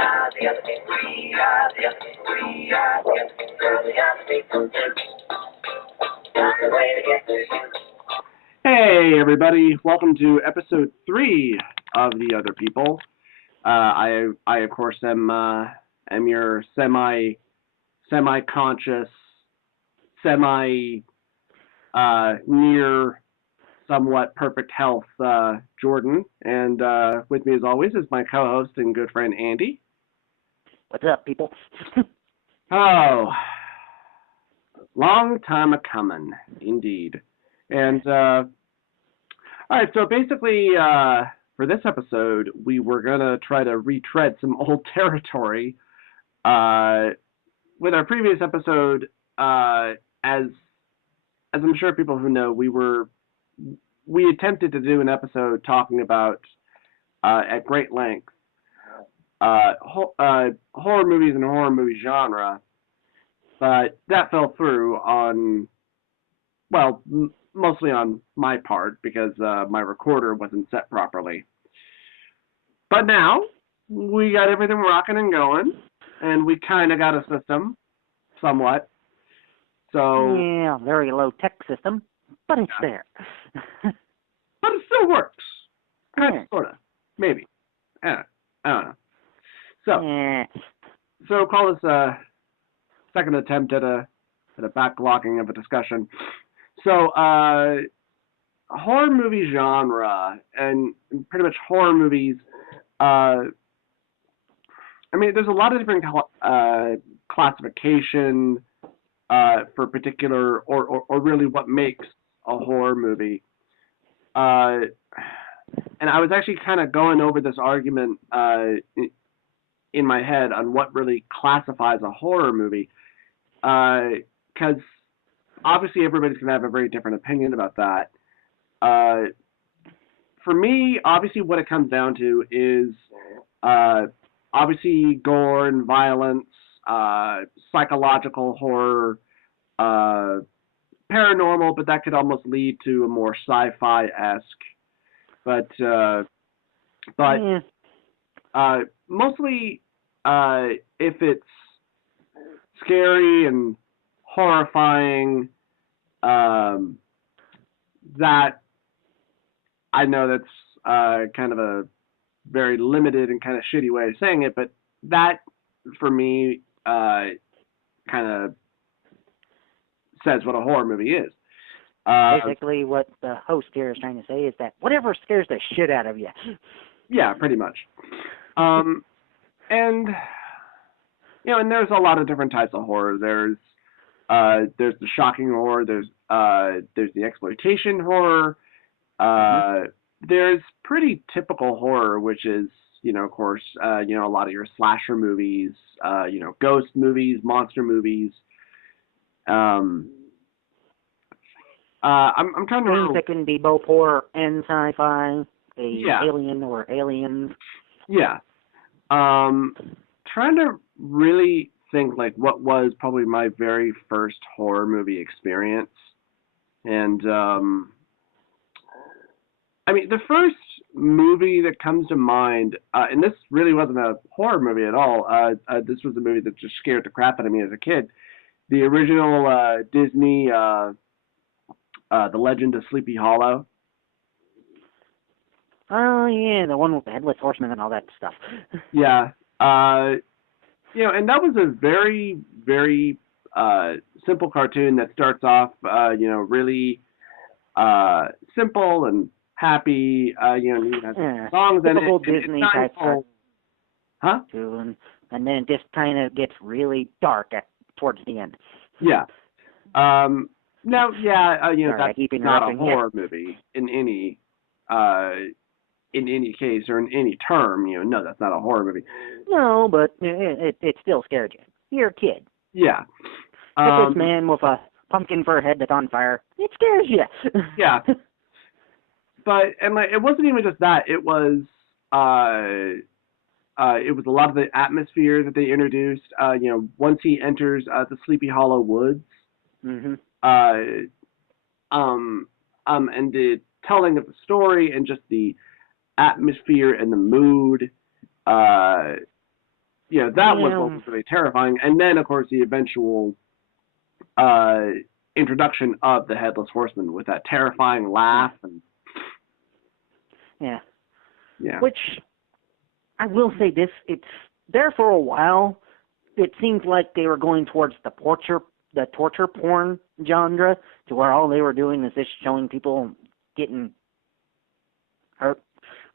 are the other people. We are the other people. We are the other people. We're the other people. That's the way to get to you. Hey, everybody. Welcome to episode 3 of The Other People. I of course, am your semi-conscious, near somewhat perfect health, Jordan. And with me, as always, is my co-host and good friend, Andy. What's up, people? Oh, long time a-coming, indeed. And, all right, so basically, for this episode, we were going to try to retread some old territory. With our previous episode, as I'm sure people who know, we attempted to do an episode talking about, at great length, horror movies and horror movie genre, but that fell through on, well, mostly on my part because my recorder wasn't set properly. But now we got everything rocking and going, and we kind of got a system, somewhat. So yeah, very low tech system, but it's there. But it still works. Kind of, sort of, maybe. I don't know. So call this a second attempt at a backlogging of a discussion. So horror movie genre and pretty much horror movies. I mean, there's a lot of different classification for particular or really what makes a horror movie. And I was actually kind of going over this argument in my head on what really classifies a horror movie, because obviously everybody's going to have a very different opinion about that. For me, obviously what it comes down to is obviously gore and violence, psychological horror, paranormal, but that could almost lead to a more sci-fi-esque. But mostly if it's scary and horrifying, that I know that's kind of a very limited and kind of shitty way of saying it, but that for me kind of says what a horror movie is. Basically, what the host here is trying to say is that whatever scares the shit out of you. Yeah, pretty much. And and there's a lot of different types of horror. There's the shocking horror. There's the exploitation horror. There's pretty typical horror, which is of course a lot of your slasher movies, ghost movies, monster movies. I'm trying to remember. That can be both horror and sci-fi, alien or aliens. Yeah. Trying to really think like what was probably my very first horror movie experience. And I mean, the first movie that comes to mind, and this really wasn't a horror movie at all. This was a movie that just scared the crap out of me as a kid. The original Disney, The Legend of Sleepy Hollow. Oh, yeah, the one with the Headless Horseman and all that stuff. Yeah. And that was a very, very simple cartoon that starts off, really simple and happy. You have songs in it. Typical Disney type cartoon. Huh? And then it just kind of gets really dark towards the end. Yeah. Now, that's not a horror movie in any case or in any term. No, that's not a horror movie. No, but it still scared you. You're a kid. Yeah. This man with a pumpkin for a head that's on fire. It scares you. Yeah. But it wasn't even just that. It was a lot of the atmosphere that they introduced. Once he enters the Sleepy Hollow woods. Mm-hmm. And the telling of the story and just the atmosphere and the mood that was what was really terrifying. And then, of course, the eventual introduction of the Headless Horseman with that terrifying laugh. And yeah. Which, I will say this, it's there for a while. It seemed like they were going towards the torture porn genre, to where all they were doing is just showing people getting hurt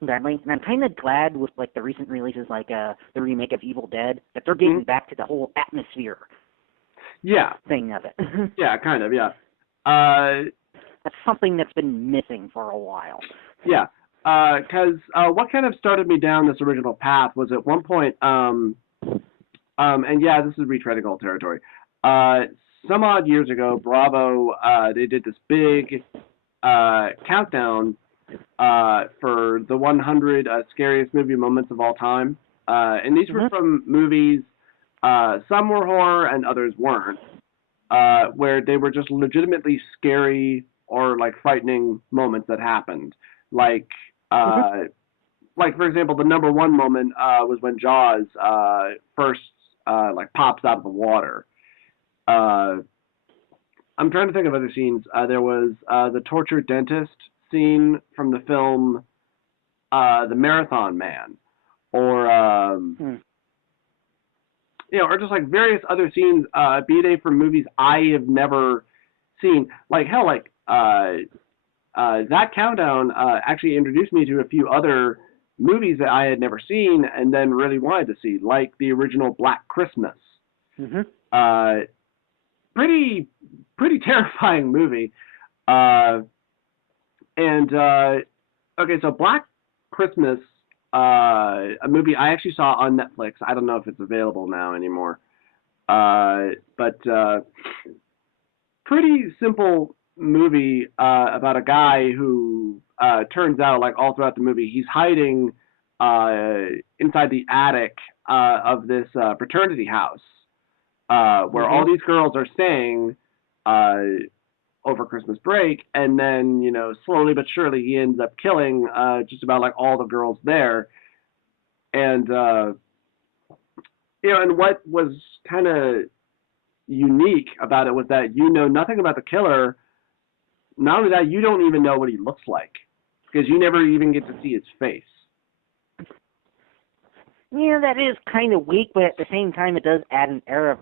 badly. And I'm kind of glad with like the recent releases, like the remake of Evil Dead, that they're getting back to the whole atmosphere. Thing of it. Kind of. That's something that's been missing for a while. Because what kind of started me down this original path was at one point, and this is retreading old territory. Some odd years ago, Bravo, they did this big countdown for the 100 scariest movie moments of all time. And these were from movies, some were horror and others weren't, where they were just legitimately scary or like frightening moments that happened. Like, for example, the number one moment was when Jaws first pops out of the water. I'm trying to think of other scenes. There was the tortured dentist scene from the film The Marathon Man, or or just like various other scenes, be they from movies I have never seen. Like hell, that countdown actually introduced me to a few other movies that I had never seen and then really wanted to see, like the original Black Christmas. Pretty terrifying movie. Okay, so Black Christmas, a movie I actually saw on Netflix. I don't know if it's available now anymore. But pretty simple movie about a guy who turns out, like all throughout the movie, he's hiding inside the attic of this fraternity house where all these girls are staying over Christmas break, and then slowly but surely he ends up killing just about like all the girls there. And and what was kind of unique about it was that nothing about the killer. Not only that, you don't even know what he looks like, because you never even get to see his face. Yeah, that is kind of weak, but at the same time, it does add an air of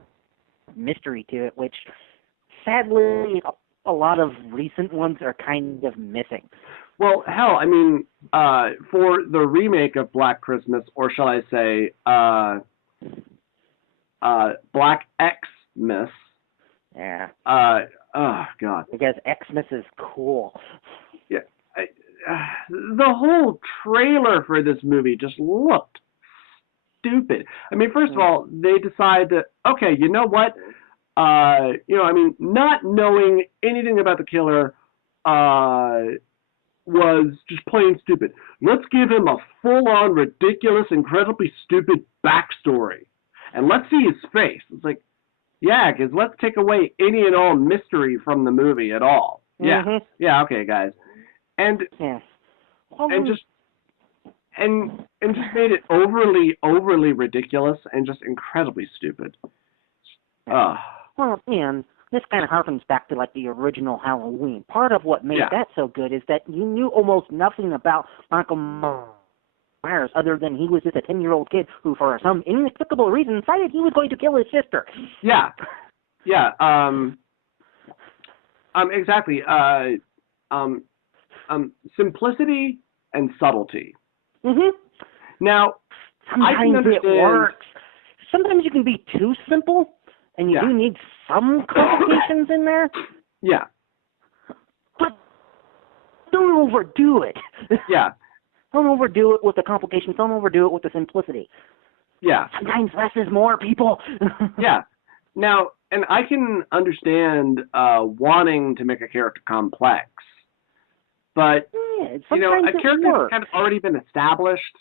mystery to it, which sadly a lot of recent ones are kind of missing. Well, hell, I mean, for the remake of Black Christmas, or shall I say, Black Xmas. Yeah. Oh God. Because Xmas is cool. Yeah. The whole trailer for this movie just looked stupid. I mean, first of all, they decide that, okay, you know what? Not knowing anything about the killer was just plain stupid. Let's give him a full-on, ridiculous, incredibly stupid backstory. And let's see his face. It's like, yeah, because let's take away any and all mystery from the movie at all. Yeah. Yeah, okay, guys. And just made it overly ridiculous and just incredibly stupid. Well, and this kind of harkens back to like the original Halloween. Part of what made that so good is that you knew almost nothing about Michael Myers other than he was just a 10-year-old kid who, for some inexplicable reason, decided he was going to kill his sister. Yeah. Exactly. Simplicity and subtlety. Now, sometimes I can understand. It works. Sometimes you can be too simple, and you do need some complications in there. Yeah. But don't overdo it. Yeah. Don't overdo it with the complications. Don't overdo it with the simplicity. Yeah. Sometimes less is more, people. Yeah. Now, and I can understand wanting to make a character complex, but a character that's kind of already been established,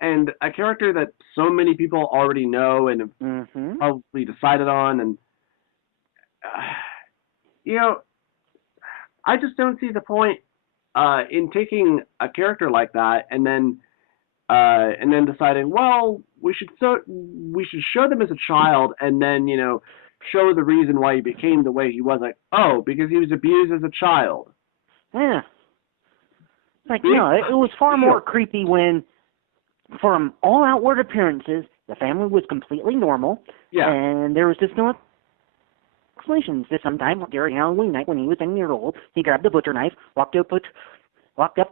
and a character that so many people already know and have probably decided on, and I just don't see the point in taking a character like that and then and then deciding, well, we should show them as a child, and then show the reason why he became the way he was. Like, oh, because he was abused as a child. Yeah. Like, no, it was far more creepy when, from all outward appearances, the family was completely normal. Yeah. And there was just no explanations. Just sometime during Halloween night when he was 10 years old, he grabbed the butcher knife, walked up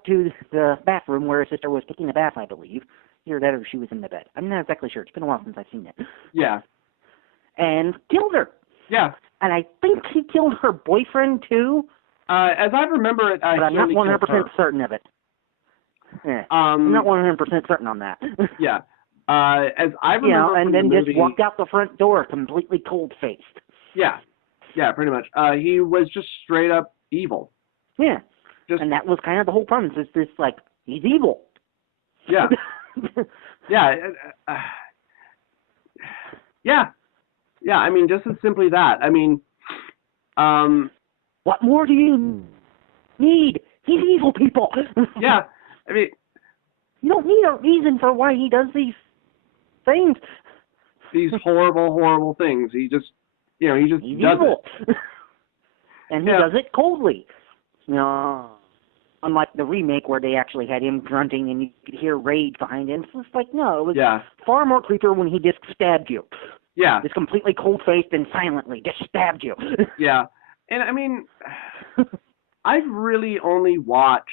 to the bathroom where his sister was taking a bath, I believe. Either that or she was in the bed. I'm not exactly sure. It's been a while since I've seen it. Yeah. And killed her. Yeah. And I think he killed her boyfriend, too. As I remember it, but I'm not 100% certain of it. Yeah. I'm not 100% certain on that. Yeah. As I remember, and then just walked out the front door completely cold-faced. Yeah. Yeah, pretty much. He was just straight up evil. Yeah. And that was kind of the whole premise. It's just like, he's evil. Yeah. Yeah. Yeah. Yeah, I mean, just as simply that. I mean, what more do you need? He's evil, people. Yeah. I mean, you don't need a reason for why he does these things. These horrible, horrible things. He just, he just he's does evil. it. And he does it coldly. Unlike the remake where they actually had him grunting and you could hear rage behind him. It's just like, no, it was far more creepier when he just stabbed you. Yeah. Just completely cold-faced and silently just stabbed you. Yeah. And I mean, I've really only watched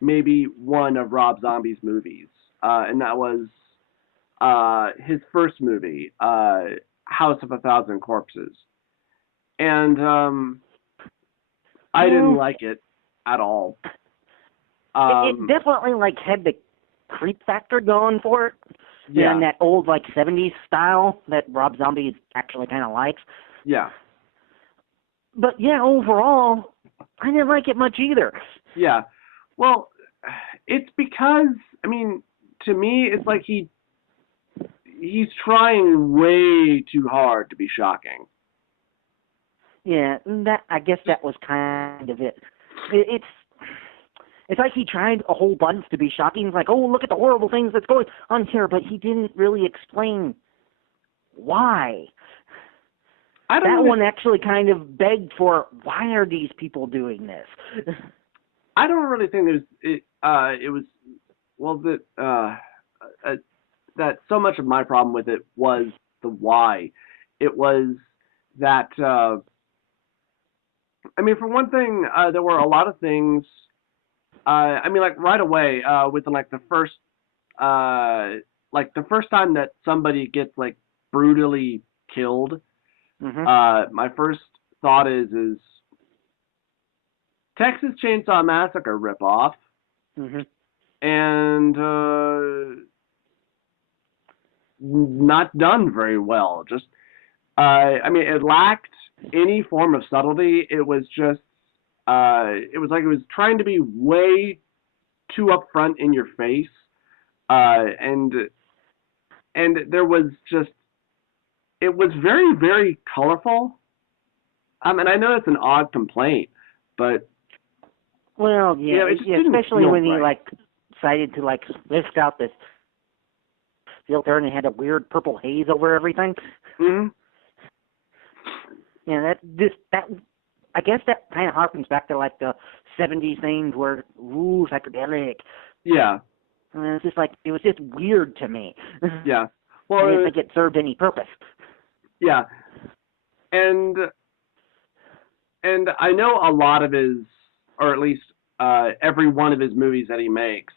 maybe one of Rob Zombie's movies, and that was his first movie, House of a Thousand Corpses. And I didn't like it at all. It definitely had the creep factor going for it. Yeah. And that old 70s style that Rob Zombie actually kind of likes. Yeah. But yeah, overall, I didn't like it much either. Yeah. Well, it's because, I mean, to me, it's like he's trying way too hard to be shocking. Yeah, I guess that was kind of it. It's like he tried a whole bunch to be shocking. It's like, oh, look at the horrible things that's going on here, but he didn't really explain why. That one actually kind of begged for, why are these people doing this? I don't really think that so much of my problem with it was the why. It was that, I mean, for one thing, there were a lot of things, I mean, right away, within the first time that somebody gets brutally killed, my first thought is Texas Chainsaw Massacre ripoff, and not done very well. Just, I mean, it lacked any form of subtlety. It was just, it was it was trying to be way too upfront in your face, and there was just, it was very, very colorful. And I know it's an odd complaint, but well, yeah, especially when he decided to lift out this filter and it had a weird purple haze over everything. Mm-hmm. Yeah, that I guess that kind of harkens back to the 70s things where psychedelic. Yeah. And it's just it was just weird to me. Yeah. Well, I didn't think it served any purpose. Yeah. And I know a lot of his, or at least every one of his movies that he makes,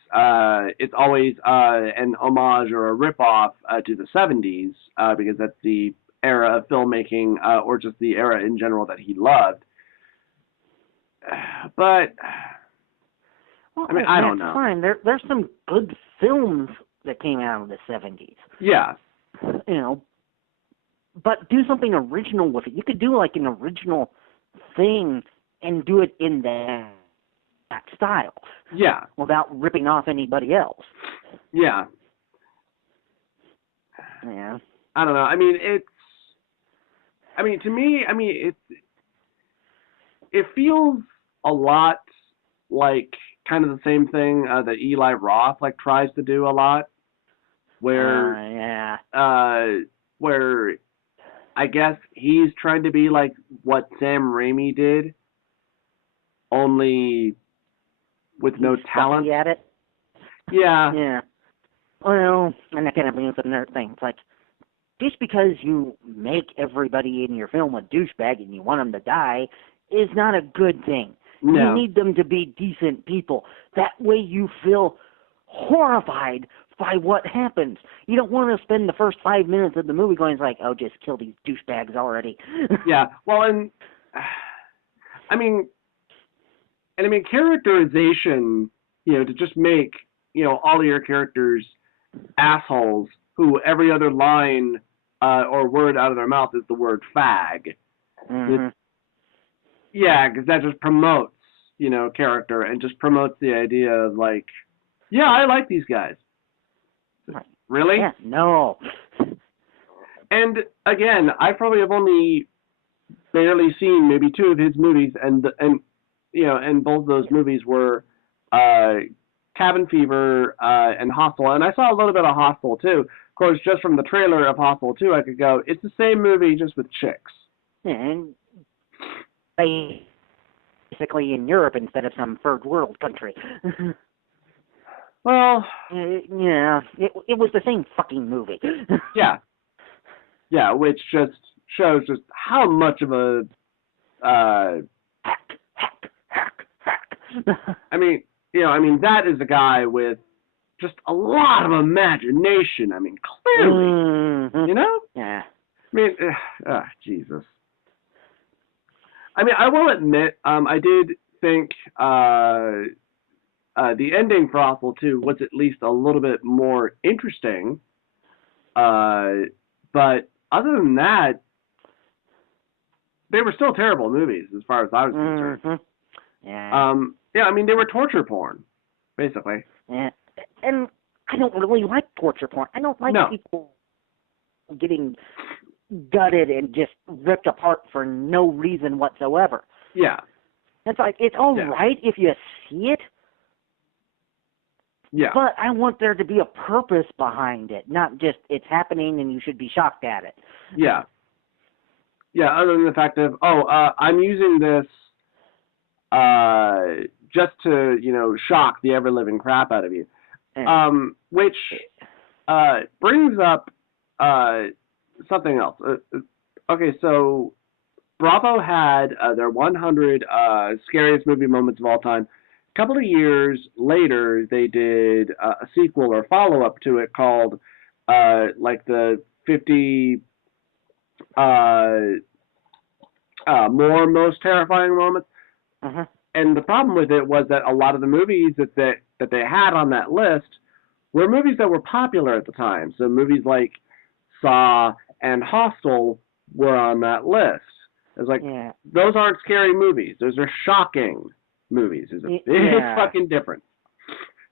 it's always an homage or a ripoff to the 70s, because that's the era of filmmaking, or just the era in general that he loved. But, well, I mean, I don't know. Fine. There's some good films that came out of the 70s. Yeah. But do something original with it. You could do an original thing and do it in that style. Yeah. Without ripping off anybody else. Yeah. Yeah. I don't know. I mean, to me, I mean, it feels a lot like kind of the same thing that Eli Roth like tries to do a lot, where where I guess he's trying to be like what Sam Raimi did, only with no talent. At it. Yeah. Yeah. Well, and that kind of brings up another thing. It's like, just because you make everybody in your film a douchebag and you want them to die is not a good thing. No. You need them to be decent people. That way you feel horrified by what happens. You don't want to spend the first 5 minutes of the movie going like, oh, just kill these douchebags already. Yeah. Well, and I mean, characterization, to just make, all of your characters assholes who every other line or word out of their mouth is the word fag. Mm-hmm. Yeah, because that just promotes, character and just promotes the idea of like, yeah, I like these guys. Really? Yeah, no. And again, I probably have only barely seen maybe 2 of his movies, and both those movies were Cabin Fever and Hostel, and I saw a little bit of Hostel too. Of course, just from the trailer of Hostel 2, I could go, it's the same movie just with chicks. And basically in Europe instead of some third world country. Well, yeah, it was the same fucking movie. Yeah, which just shows just how much of a hack. I mean, that is a guy with just a lot of imagination. I mean, clearly, Mm-hmm. I Yeah. mean, Jesus. I mean, I will admit, I did think the ending for Hostel 2 was at least a little bit more interesting. But other than that, they were still terrible movies as far as I was concerned. Mm-hmm. Yeah. Yeah, I mean, they were torture porn, basically. Yeah. And I don't really like torture porn. I don't like people getting gutted and just ripped apart for no reason whatsoever. Yeah. It's like, it's all right if you see it. Yeah. But I want there to be a purpose behind it, not just it's happening and you should be shocked at it. Yeah. Yeah, other than the fact of, I'm using this just to, shock the ever-living crap out of you. Which brings up something else. Okay, so Bravo had their 100 scariest movie moments of all time. A couple of years later, they did a sequel or follow-up to it called like the 50 more most terrifying moments. Uh-huh. And the problem with it was that a lot of the movies that they had on that list were movies that were popular at the time. So movies like Saw and Hostel were on that list. It's like, those aren't scary movies. Those are shocking movies. There's a big fucking difference.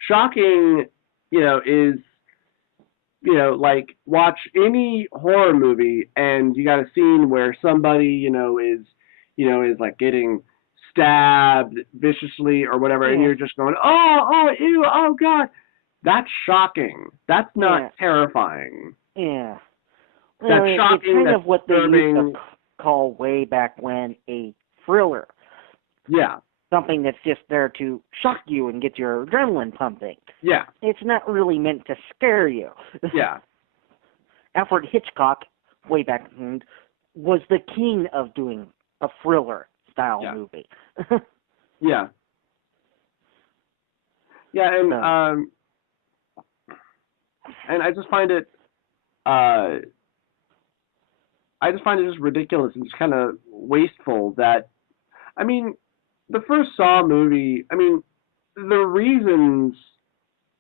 Shocking, is, like, watch any horror movie and you got a scene where somebody, is like getting stabbed viciously or whatever, and you're just going, oh, ew, oh, God. That's shocking. That's not terrifying. Yeah. That's shocking. It's kind of what they disturbing. used to call way back when a thriller. Yeah. Something that's just there to shock you and get your adrenaline pumping. Yeah. It's not really meant to scare you. Yeah. Alfred Hitchcock, way back then, was the king of doing a thriller-style movie. Yeah. Yeah, and I just find it, just ridiculous and just kind of wasteful that, I mean, the first Saw movie, I mean, the reasons,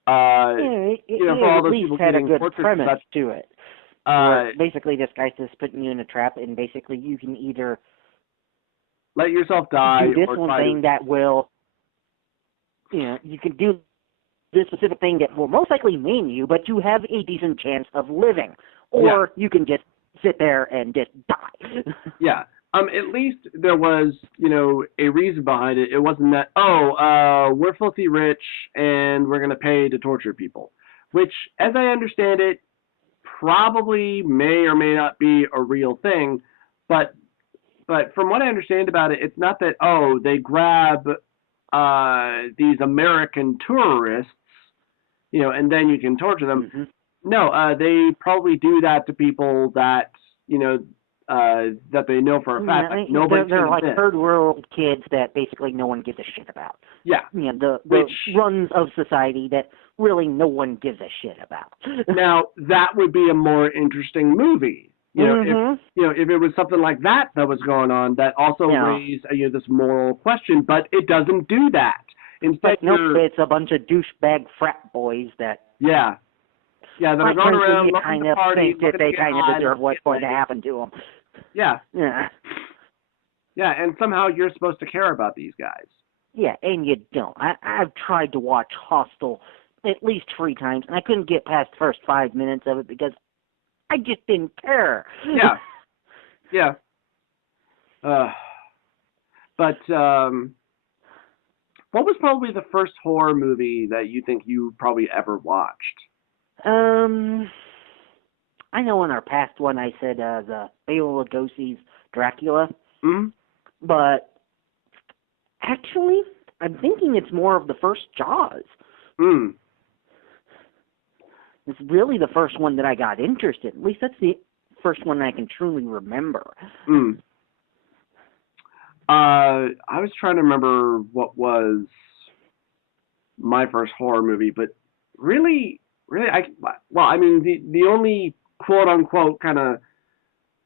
for all those people had a getting good tortured, premise to it. Basically, this guy's just putting you in a trap, and basically you can either let yourself die do this or one thing that will, you can do this specific thing that will most likely maim you, but you have a decent chance of living. Or you can just sit there and just die. Yeah. At least there was, a reason behind it. It wasn't that, we're filthy rich and we're going to pay to torture people, which, as I understand it, probably may or may not be a real thing. But from what I understand about it, it's not that, they grab these American tourists, and then you can torture them. Mm-hmm. No, they probably do that to people that, that they know for a fact. Like, they're like third world kids that basically no one gives a shit about. Yeah. The runs of society that really no one gives a shit about. Now, that would be a more interesting movie. If it was something like that was going on, that also raised this moral question, but it doesn't do that. Instead, it's a bunch of douchebag frat boys that. Yeah. Yeah, that are going around looking to party, think that they kind of deserve what's going to happen to them. Yeah. Yeah. Yeah, and somehow you're supposed to care about these guys. Yeah, and you don't. I've tried to watch Hostel at least 3 times, and I couldn't get past the first 5 minutes of it because I just didn't care. Yeah. Yeah. But what was probably the first horror movie that you think you probably ever watched? I know in our past one I said the Bela Lugosi's Dracula. Mm-hmm. But actually, I'm thinking it's more of the first Jaws. Mm. It's really the first one that I got interested. At least that's the first one I can truly remember. Mm. I was trying to remember what was my first horror movie, but really, the only quote-unquote kind of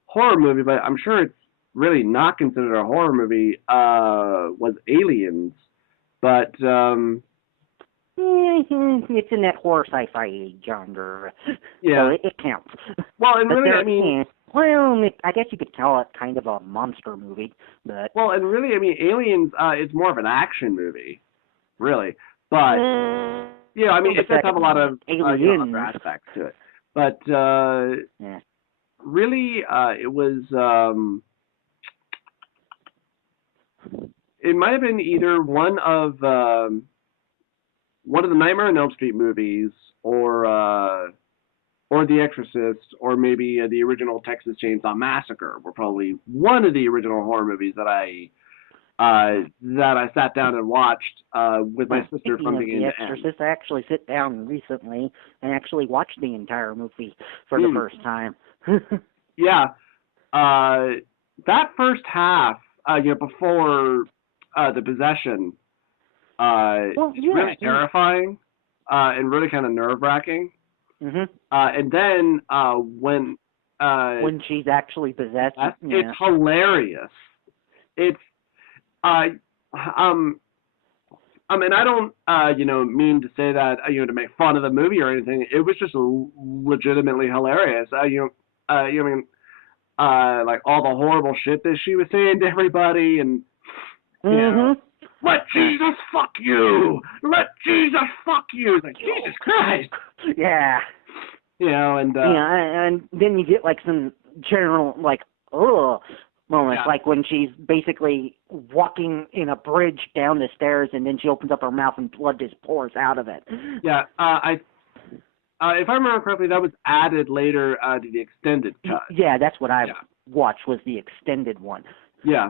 horror movie, but I'm sure it's really not considered a horror movie, was Aliens. But, it's in that horror sci-fi genre. Yeah. So it counts. Well, and really, I guess you could call it kind of a monster movie, but... Well, and really, Aliens, is more of an action movie, really. But, it does have a lot of other aspects to it. But, really, it was, it might have been either one of the Nightmare on Elm Street movies, or The Exorcist, or maybe the original Texas Chainsaw Massacre were probably one of the original horror movies that I sat down and watched with my sister from beginning to end. The Exorcist, I actually sit down recently and actually watched the entire movie for the first time. Yeah, that first half, before the possession, it's really terrifying and really kind of nerve-wracking. Mm-hmm. And then when she's actually possessed, it's hilarious. It's and I don't mean to say that to make fun of the movie or anything. It was just legitimately hilarious. Like all the horrible shit that she was saying to everybody, and let Jesus fuck you! Let Jesus fuck you! It's like, Jesus Christ! Yeah. And and then you get like some general moments, like when she's basically walking in a bridge down the stairs, and then she opens up her mouth and blood just pours out of it. Yeah, if I remember correctly, that was added later to the extended cut. Yeah, that's what I watched, was the extended one. Yeah.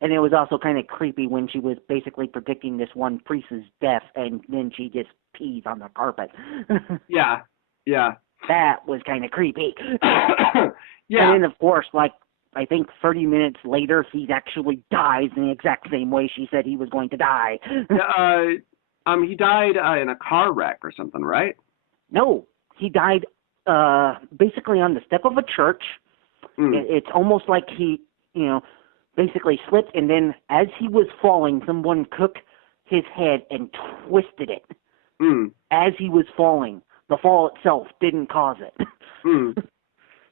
And it was also kind of creepy when she was basically predicting this one priest's death, and then she just pees on the carpet. Yeah. That was kind of creepy. Yeah. And then, of course, I think 30 minutes later, he actually dies in the exact same way she said he was going to die. He died in a car wreck or something, right? No, he died basically on the step of a church. It's almost like he, basically slipped, and then as he was falling, someone took his head and twisted it. As he was falling. The fall itself didn't cause it.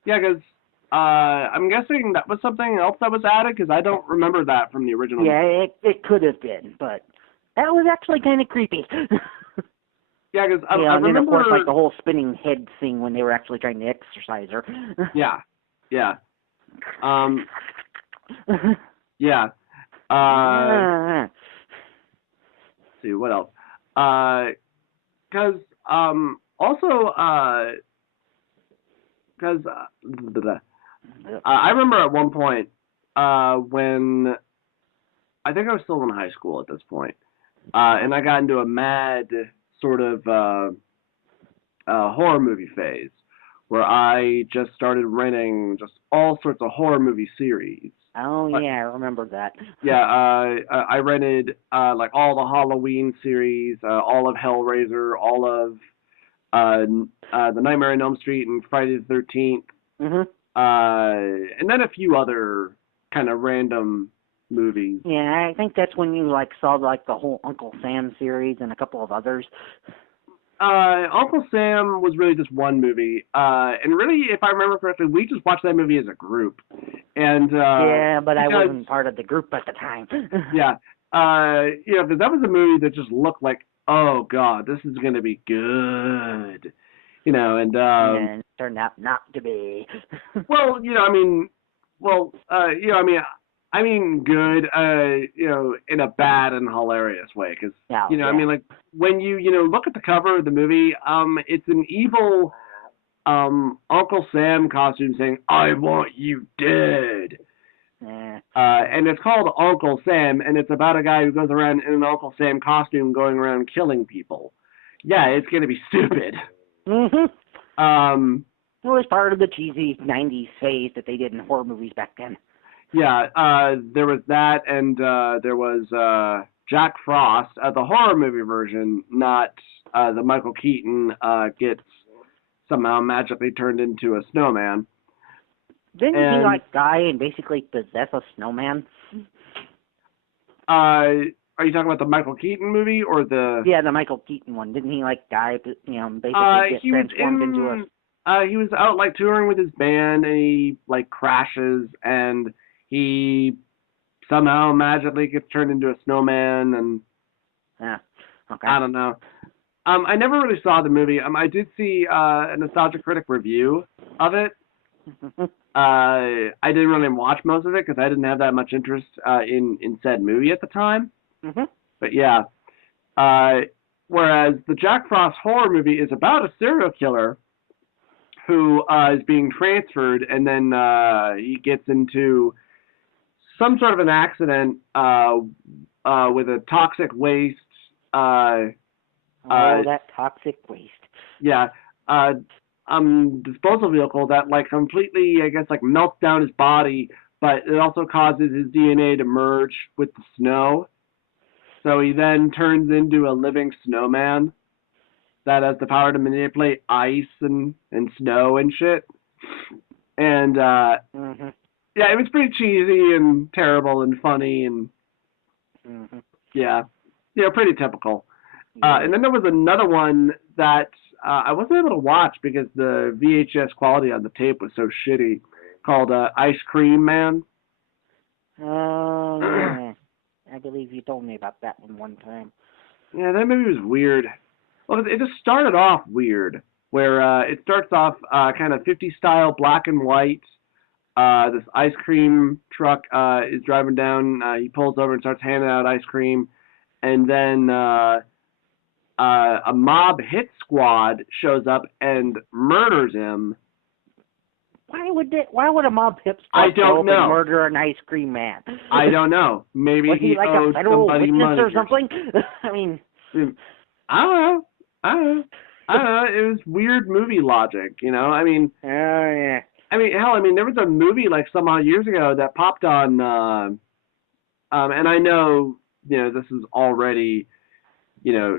Yeah, because I'm guessing that was something else that was added, because I don't remember that from the original. Yeah, it could have been, but that was actually kind of creepy. Yeah, because I and remember... then, of course, like the whole spinning head thing when they were actually trying to exorcise her. Yeah. Yeah. Ah. Let's see what else. Because also because I remember at one point when I think I was still in high school at this point, and I got into a mad sort of horror movie phase where I just started renting just all sorts of horror movie series. Oh But, yeah, I remember that. yeah, I rented like all the Halloween series, all of Hellraiser, all of the Nightmare on Elm Street and Friday the 13th, Mhm. and then a few other kind of random movies. Yeah, I think that's when you like saw like the whole Uncle Sam series and a couple of others. Uncle Sam was really just one movie, and really, if I remember correctly, we just watched that movie as a group. And Yeah, but I because, wasn't part of the group at the time. yeah, you know, because that was a movie that just looked like, oh god, this is gonna be good, you know, and And it turned out not to be. well, you know, I mean, well, you know, I mean, good, you know, in a bad and hilarious way, because Yeah, you know, I yeah. mean, like when you know look at the cover of the movie, it's an evil Uncle Sam costume saying, "I want you dead." Yeah. And it's called Uncle Sam, and it's about a guy who goes around in an Uncle Sam costume going around killing people. Yeah, it's gonna be stupid. Mhm. Um, It was part of the cheesy '90s phase that they did in horror movies back then. yeah, there was that, and there was Jack Frost, the horror movie version, not the Michael Keaton gets somehow magically turned into a snowman. Didn't he And like die and basically possess a snowman? are you talking about the Michael Keaton movie or the? Yeah, the Michael Keaton one. Didn't he like die? Basically get He was transformed into a. he was out like touring with his band, and he like crashes, and he somehow magically gets turned into a snowman, and Yeah. Okay. I don't know. I never really saw the movie. I did see a Nostalgia Critic review of it. I didn't really watch most of it because I didn't have that much interest in said movie at the time. Mhm. But yeah, uh, whereas the Jack Frost horror movie is about a serial killer who is being transferred, and then he gets into some sort of an accident with a toxic waste. That toxic waste. Yeah, uh, disposal vehicle that like completely, I guess, like melts down his body, but it also causes his DNA to merge with the snow. So he then turns into a living snowman that has the power to manipulate ice and snow and shit. And Mhm. yeah, it was pretty cheesy and terrible and funny and Mhm. yeah, pretty typical. Yeah. And then there was another one that I wasn't able to watch because the VHS quality on the tape was so shitty, called Ice Cream Man. Oh yeah. I believe you told me about that one time. Yeah, that movie was weird. Well, it just started off weird, where it starts off kind of 50 style black and white. This ice cream truck is driving down. He pulls over and starts handing out ice cream, and then a mob hit squad shows up and murders him. Why would a mob hip I squad don't go up know. and murder an ice cream man? I don't know. Maybe Was he like a owed federal somebody witness money or something? I mean, I don't know. I don't know. I don't know. It was weird movie logic, you know. I mean, oh yeah. hell, I mean, there was a movie like some odd years ago that popped on, and I know, you know, this is already, you know,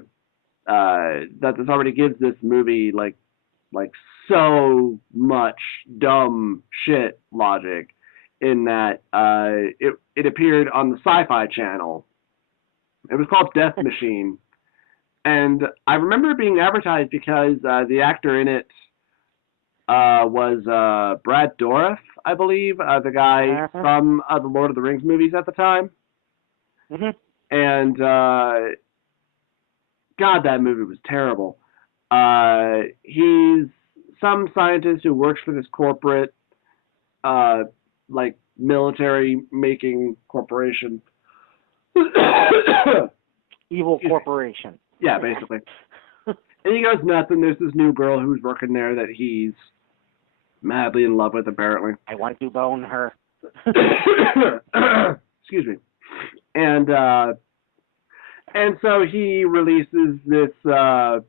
that this already gives this movie like so much dumb shit logic in that it appeared on the Sci-Fi Channel. It was called Death Machine, and I remember it being advertised because the actor in it was Brad Dourif, I believe, the guy from the Lord of the Rings movies at the time. Mhm. And God, that movie was terrible. He's some scientist who works for this corporate, like military-making corporation. Evil corporation. Yeah, basically. And he goes nuts, and there's this new girl who's working there that he's madly in love with, apparently. I want to bone her. Excuse me. And so he releases this the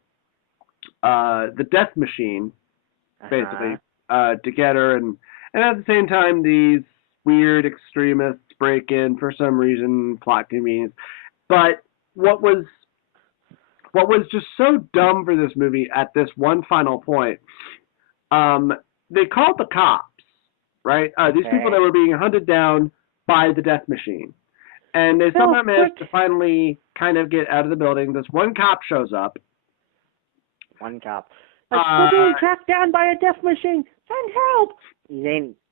death machine, basically, to get her, and at the same time these weird extremists break in for some reason, plot convenience. But what was just so dumb for this movie at this one final point, they called the cops, right? These people that were being hunted down by the death machine. And they somehow managed to finally kind of get out of the building. This one cop shows up. One cop. We're being tracked down by a death machine. Send help!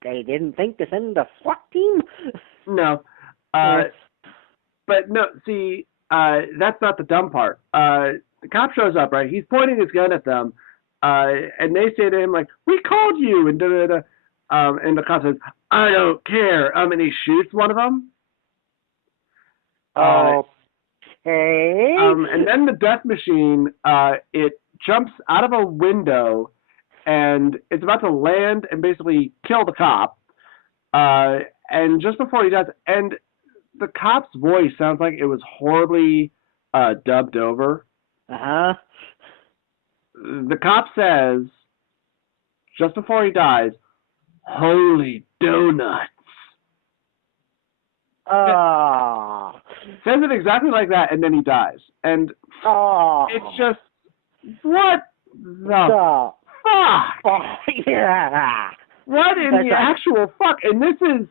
They didn't think to send the SWAT team? No. But no, see, that's not the dumb part. The cop shows up, right? He's pointing his gun at them. And they say to him, like, we called you! And da-da-da. And the cop says, I don't care. And he shoots one of them. Okay. And then the death machine, it jumps out of a window, and it's about to land and basically kill the cop. And just before he does, and the cop's voice sounds like it was horribly dubbed over. Uh-huh. The cop says, just before he dies, "Holy donuts." Says it exactly like that, and then he dies. And it's just, what the fuck? Yeah. What in the actual fuck? And this is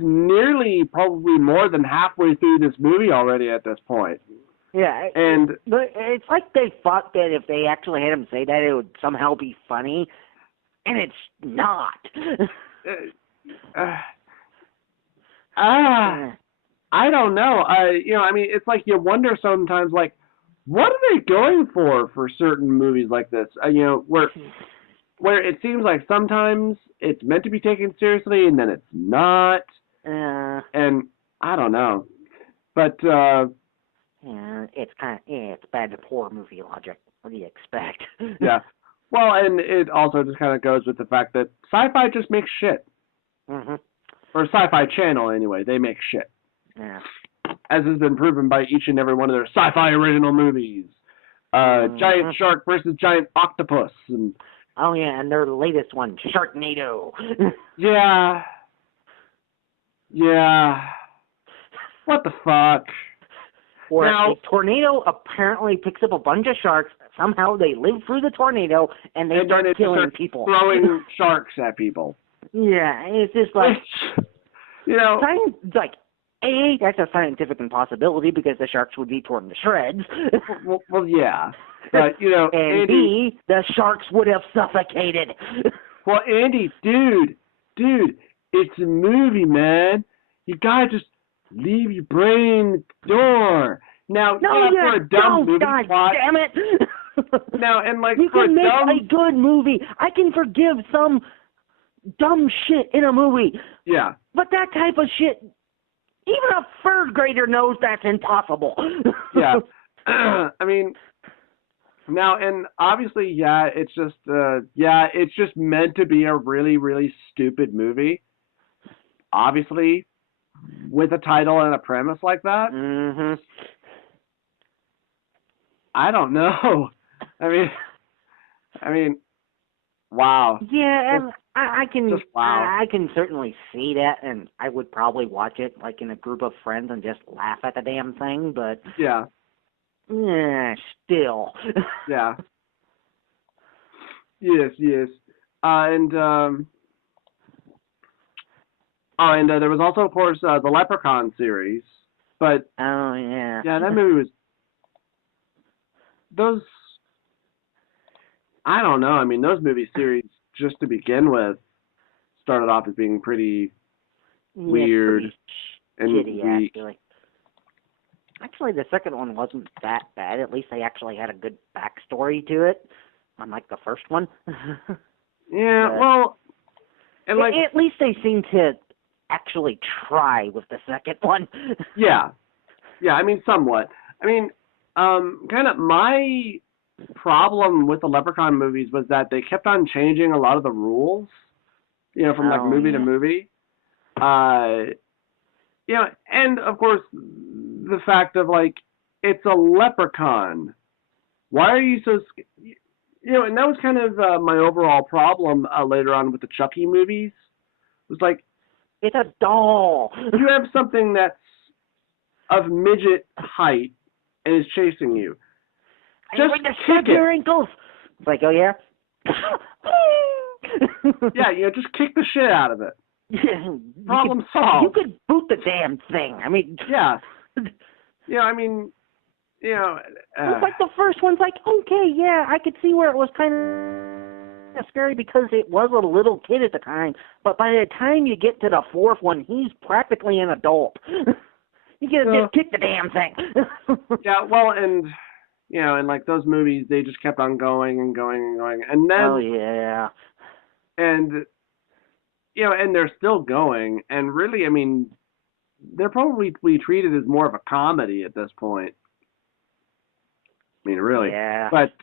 nearly probably more than halfway through this movie already at this point. Yeah. And it's like they thought that if they actually had him say that, it would somehow be funny, and it's not. I don't know. I mean, it's like you wonder sometimes, like, what are they going for certain movies like this? Where it seems like sometimes it's meant to be taken seriously and then it's not. And I don't know, but it's it's bad to poor movie logic. What do you expect? Yeah. Well, and it also just kind of goes with the fact that Sci-Fi just makes shit. Mm-hmm. Or Sci-Fi Channel, anyway. They make shit. Yeah. As has been proven by each and every one of their Sci-Fi original movies. Giant shark versus giant octopus. And oh, yeah, and their latest one, Sharknado. Yeah. Yeah. What the fuck? Where a tornado apparently picks up a bunch of sharks. Somehow they live through the tornado, and they start killing people. Throwing sharks at people. Yeah, it's just like, science, like, A, that's a scientific impossibility because the sharks would be torn to shreds. well, yeah. But, and Andy, B, the sharks would have suffocated. Well, Andy, dude, it's a movie, man. You gotta just leave your brain at the door. Now, for a dumb movie God plot, damn it! Now, and like, you for can make a good movie. I can forgive some dumb shit in a movie. Yeah. But that type of shit, even a third grader knows that's impossible. Yeah. I mean, now, and obviously, it's just meant to be a really, really stupid movie. Obviously, with a title and a premise like that. Mm-hmm. I don't know. I mean, wow. Yeah, and I can wow. I can certainly see that, and I would probably watch it like in a group of friends and just laugh at the damn thing. But yeah, still. Yeah. Yes. And there was also, of course, the Leprechaun series, but yeah, that movie was. Those, I don't know. I mean, those movie series, just to begin with, started off as being pretty weird and shitty, Actually, the second one wasn't that bad. At least they actually had a good backstory to it, unlike the first one. Yeah, well, And like, at least they seem to actually try with the second one. yeah, I mean, somewhat. I mean, kind of my problem with the Leprechaun movies was that they kept on changing a lot of the rules, from like movie to movie. And of course, the fact of like, it's a leprechaun. Why are you so and that was kind of my overall problem later on with the Chucky movies. It was like, it's a doll. You have something that's of midget height and is chasing you. Just kick your it. ankles. It's like, oh yeah? Yeah, just kick the shit out of it. Problem solved. You could boot the damn thing. I mean... Yeah. I mean... it's like the first one's like, okay, yeah, I could see where it was kind of scary because it was a little kid at the time. But by the time you get to the fourth one, he's practically an adult. You gotta just kick the damn thing. Yeah, well, and and like those movies, they just kept on going and going and going, and then oh yeah, and and they're still going, and really, I mean, they're probably treated as more of a comedy at this point. I mean, really. Yeah. But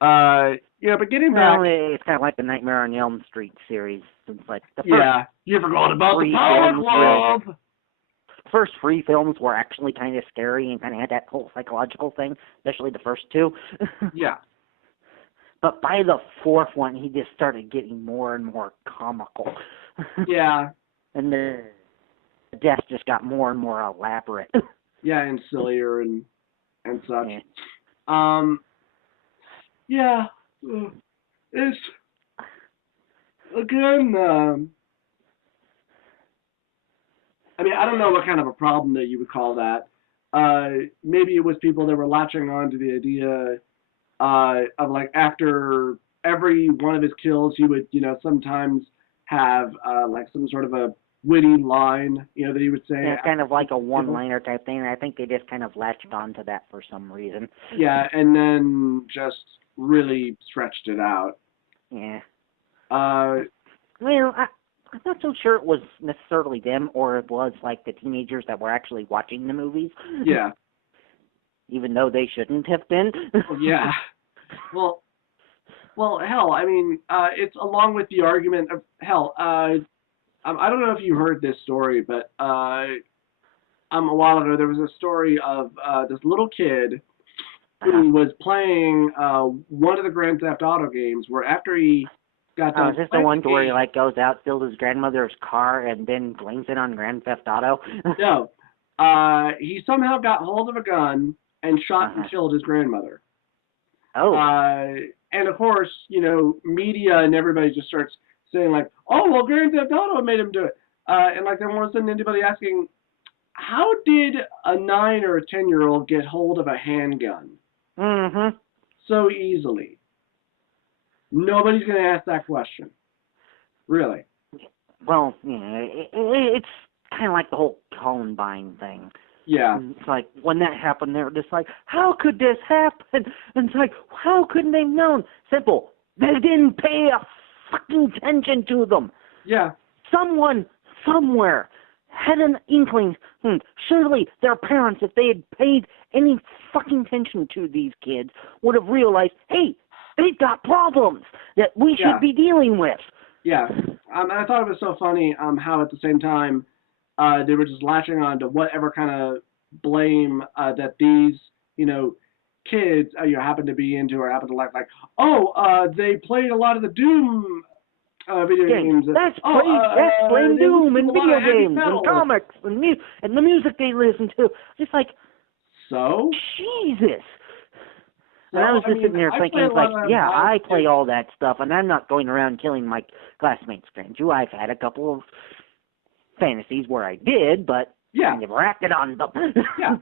but getting back, it's kind of like the Nightmare on Elm Street series. It's like the first you forgot about the Power Glove. First 3 films were actually kind of scary and kind of had that whole psychological thing, especially the first 2. Yeah. But by the 4th one, he just started getting more and more comical. Yeah. And the deaths just got more and more elaborate. Yeah, and sillier and such. Yeah. It's again. I mean, I don't know what kind of a problem that you would call that. Maybe it was people that were latching on to the idea of like after every one of his kills, he would, sometimes have like some sort of a witty line, that he would say. Yeah, kind of like a one-liner type thing. I think they just kind of latched on to that for some reason. Yeah, and then just really stretched it out. Yeah. Well, I'm not so sure it was necessarily them or it was like the teenagers that were actually watching the movies. Yeah. Even though they shouldn't have been. Yeah. Well, hell, I mean, it's along with the argument of, hell, I don't know if you heard this story, but a while ago there was a story of this little kid who was playing one of the Grand Theft Auto games where after he got done. Is this the one where he like goes out, steals his grandmother's car, and then blames it on Grand Theft Auto? No. He somehow got hold of a gun and shot and killed his grandmother. Oh. And of course, media and everybody just starts saying like, oh, well, Grand Theft Auto made him do it. And like there wasn't anybody asking, how did a 9 or a 10-year-old get hold of a handgun? Mm-hmm. So easily. Nobody's going to ask that question. Really. Well, it's kind of like the whole Columbine thing. Yeah. It's like, when that happened, they were just like, how could this happen? And it's like, how couldn't they have known? Simple. They didn't pay a fucking attention to them. Yeah. Someone, somewhere, had an inkling. Surely their parents, if they had paid any fucking attention to these kids, would have realized, hey, they've got problems that we should be dealing with. Yeah. I thought it was so funny how at the same time they were just latching on to whatever kind of blame that these, kids happen to be into or happen to like, they played a lot of the Doom video games. That's blame Doom and video games and comics and the music they listen to. Just like, so? Jesus. And I was just sitting there thinking, I play all that stuff, and I'm not going around killing my classmates, grant you. I've had a couple of fantasies where I did, but I never acted on them. Yeah.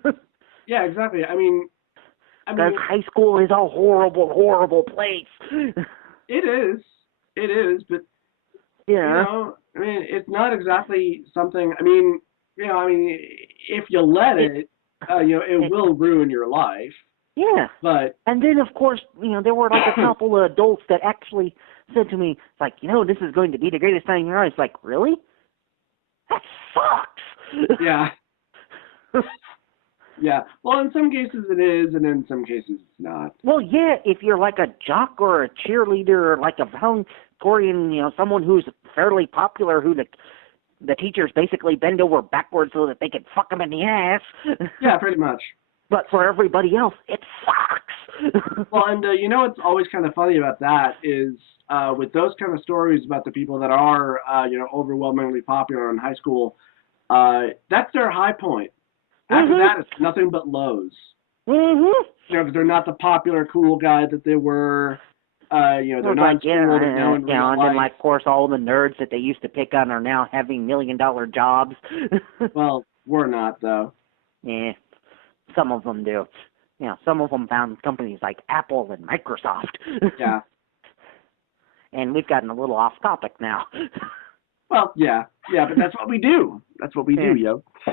Yeah, exactly. I mean, because high school is a horrible, horrible place. It is, but it's not exactly something. If you let it, it will ruin your life. Yeah. But and then of course, there were like a couple of adults that actually said to me, it's like, this is going to be the greatest time in your life. It's like, really? That sucks. Yeah. Yeah. Well, in some cases it is, and in some cases it's not. Well, yeah, if you're like a jock or a cheerleader or like a valedictorian, someone who's fairly popular, who the teachers basically bend over backwards so that they can fuck them in the ass. Yeah, pretty much. But for everybody else, it sucks. Well, and what's always kind of funny about that is with those kind of stories about the people that are, overwhelmingly popular in high school, that's their high point. After that, it's nothing but lows. Mm-hmm. Because they're not the popular, cool guy that they were. They're not in school. And then, of course, all the nerds that they used to pick on are now having $1 million jobs. Well, we're not, though. Yeah, some of them do. Some of them found companies like Apple and Microsoft. Yeah. And we've gotten a little off topic now. Well, yeah, but that's what we do. That's what we do, yo.